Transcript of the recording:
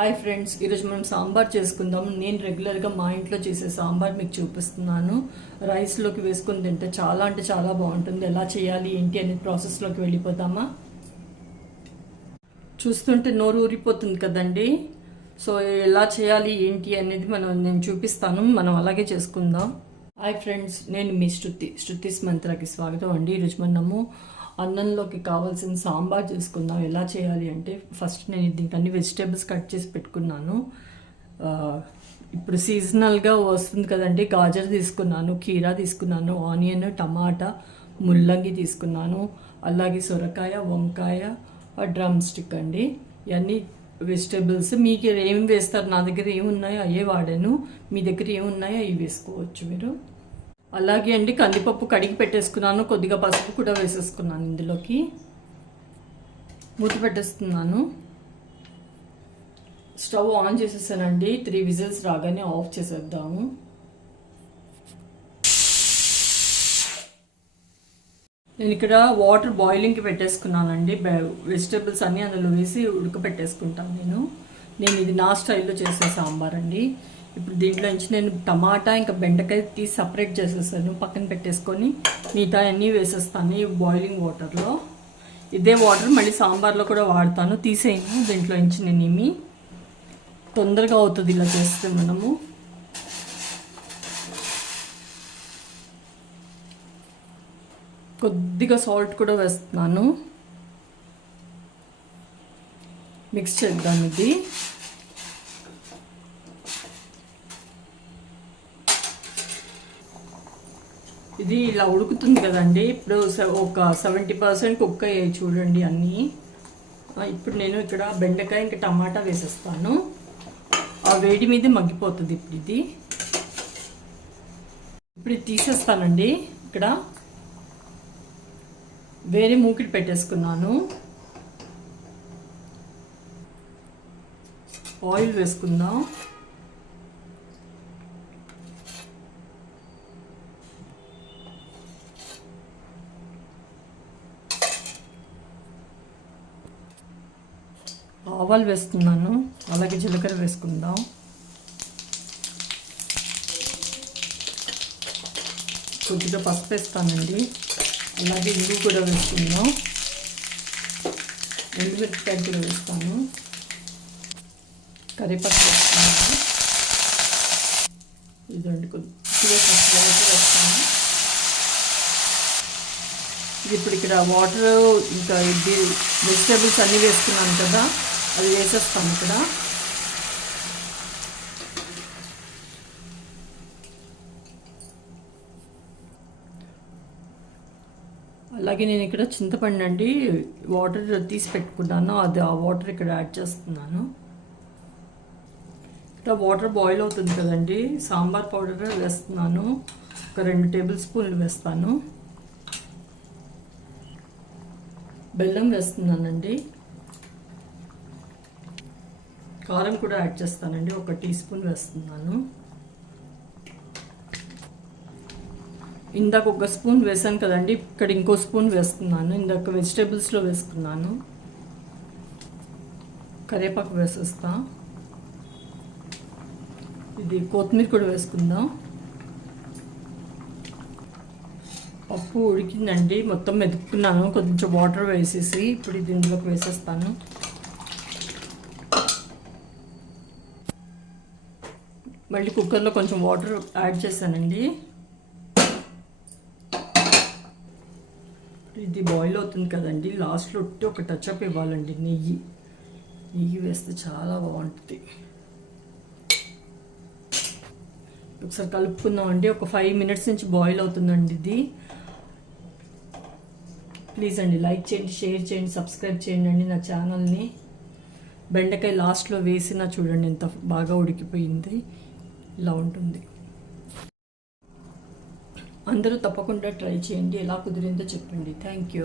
Hi friends, ఈరోజు మనం సాంబార్ చేసుకుందాం. నేను రెగ్యులర్గా మా ఇంట్లో చేసే సాంబార్ మీకు చూపిస్తున్నాను. రైస్లోకి వేసుకుని తింటే చాలా అంటే చాలా బాగుంటుంది. ఎలా చేయాలి ఏంటి అనే ప్రాసెస్లోకి వెళ్ళిపోతామా? చూస్తుంటే నోరు ఊరిపోతుంది కదండి. సో ఎలా చేయాలి ఏంటి అనేది నేను చూపిస్తాను. మనం అలాగే చేసుకుందాం. హాయ్ ఫ్రెండ్స్, నేను మీ శృతిస్ మంత్రాకి స్వాగతం అండి. ఈరోజు మనము అన్నంలోకి కావాల్సిన సాంబార్ చేసుకుందాం. ఎలా చేయాలి అంటే ఫస్ట్ నేను దీనికి అన్ని వెజిటేబుల్స్ కట్ చేసి పెట్టుకున్నాను. ఇప్పుడు సీజనల్గా వస్తుంది కదండి. గాజర్ తీసుకున్నాను, కీరా తీసుకున్నాను, ఆనియన్, టమాటా, ముల్లంగి తీసుకున్నాను, అలాగే సొరకాయ, వంకాయ, డ్రమ్ స్టిక్ అండి. ఇవన్నీ వెజిటేబుల్స్ మీకు ఏం వేస్తారు. నా దగ్గర ఏమున్నాయో అయ్యే వాడాను. మీ దగ్గర ఏమున్నాయో అవి వేసుకోవచ్చు మీరు. అలాగే అండి, కందిపప్పు కడిగి పెట్టేసుకున్నాను. కొద్దిగా పసుపు కూడా వేసేసుకున్నాను. ఇందులోకి మూత పెట్టేస్తున్నాను. స్టవ్ ఆన్ చేసేసానండి. 3 విజిల్స్ రాగానే ఆఫ్ చేసేద్దాము. నేను ఇక్కడ వాటర్ బాయిలింగ్కి పెట్టేసుకున్నానండి. వెజిటేబుల్స్ అన్నీ అందులో వేసి ఉడకపెట్టేసుకుంటాను. నేను ఇది నా స్టైల్లో చేసే సాంబార్ అండి. ఇప్పుడు దీంట్లో నుంచి నేను టమాటా ఇంకా బెండకాయ తీసి సపరేట్ చేసేసాను. పక్కన పెట్టేసుకొని మిగతా అన్నీ వేసేస్తాను ఈ బాయిలింగ్ వాటర్లో. ఇదే వాటర్ మళ్ళీ సాంబార్లో కూడా వాడతాను. తీసేయను దీంట్లో నుంచి నేను ఏమి. తొందరగా అవుతుంది ఇలా చేస్తే. మనము కొద్దిగా సాల్ట్ కూడా వేస్తున్నాను. మిక్స్ చేద్దాం ఇది. ఇది ఇలా ఉడుకుతుంది కదండి. ఇప్పుడు ఒక 70% కుక్ అయ్యాయి చూడండి అన్నీ. ఇప్పుడు నేను ఇక్కడ బెండకాయ ఇంకా టమాటా వేసేస్తాను. ఆ వేడి మీద మగ్గిపోతుంది. ఇప్పుడు ఇది తీసేస్తానండి. ఇక్కడ వేరే మూకిడి పెట్టేసుకున్నాను. ఆయిల్ వేసుకుందాం. ఆవాలు వేస్తున్నాను. అలాగే జీలకర్ర వేసుకుందాం. కొద్దిగా పసుపు వేస్తానండి. అలాగే ఇంగు కూడా వేసుకుందాం. ఎండుమిరపకాయలు కూడా వేస్తాను. కరివేపాకు వేస్తున్నాను. ఇదండి కొద్దిగా పసుపు వేస్తాను. ఇది ఇప్పుడు ఇక్కడ వాటర్ ఇంకా ఇది వెజిటేబుల్స్ అన్నీ వేసుకున్నాను కదా, అది వేసేస్తాను ఇక్కడ. అలాగే నేను ఇక్కడ చింతపండు అండి వాటర్ తీసి పెట్టుకున్నాను. ఆ వాటర్ ఇక్కడ యాడ్ చేస్తున్నాను. ఇక్కడ వాటర్ బాయిల్ అవుతుంది కదండి. సాంబార్ పౌడర్ వేస్తున్నాను. ఒక 2 టేబుల్ స్పూన్లు వేస్తాను. బెల్లం వేస్తున్నానండి. కారం కూడా యాడ్ చేస్తానండి. 1 టీ స్పూన్ వేస్తున్నాను. ఇందాక 1 స్పూన్ వేసాను కదండి, ఇక్కడ ఇంకో స్పూన్ వేస్తున్నాను. ఇందాక వెజిటేబుల్స్లో వేసుకున్నాను. కరివేపాకు వేసేస్తా. ఇది కొత్తిమీర కూడా వేసుకుందాం. పప్పు ఉడికిందండి. మొత్తం మెదుపుకున్నాను కొంచెం వాటర్ వేసేసి. ఇప్పుడు ఇది ఇందులోకి వేసేస్తాను. మళ్ళీ కుక్కర్లో కొంచెం వాటర్ యాడ్ చేశానండి. ఇది బాయిల్ అవుతుంది కదండి. లాస్ట్లో ఒక టచ్అప్ ఇవ్వాలండి. నెయ్యి వేస్తే చాలా బాగుంటుంది. ఒకసారి కలుపుకుందామండి. ఒక 5 మినిట్స్ నుంచి బాయిల్ అవుతుందండి ఇది. ప్లీజ్ అండి లైక్ చేయండి, షేర్ చేయండి, సబ్స్క్రైబ్ చేయండి అండి నా ఛానల్ని. బెండకాయ లాస్ట్లో వేసినా చూడండి ఎంత బాగా ఉడికిపోయింది. ఇలా ఉంటుంది. అందరూ తప్పకుండా ట్రై చేయండి. ఎలా కుదిరిందో చెప్పండి. Thank you.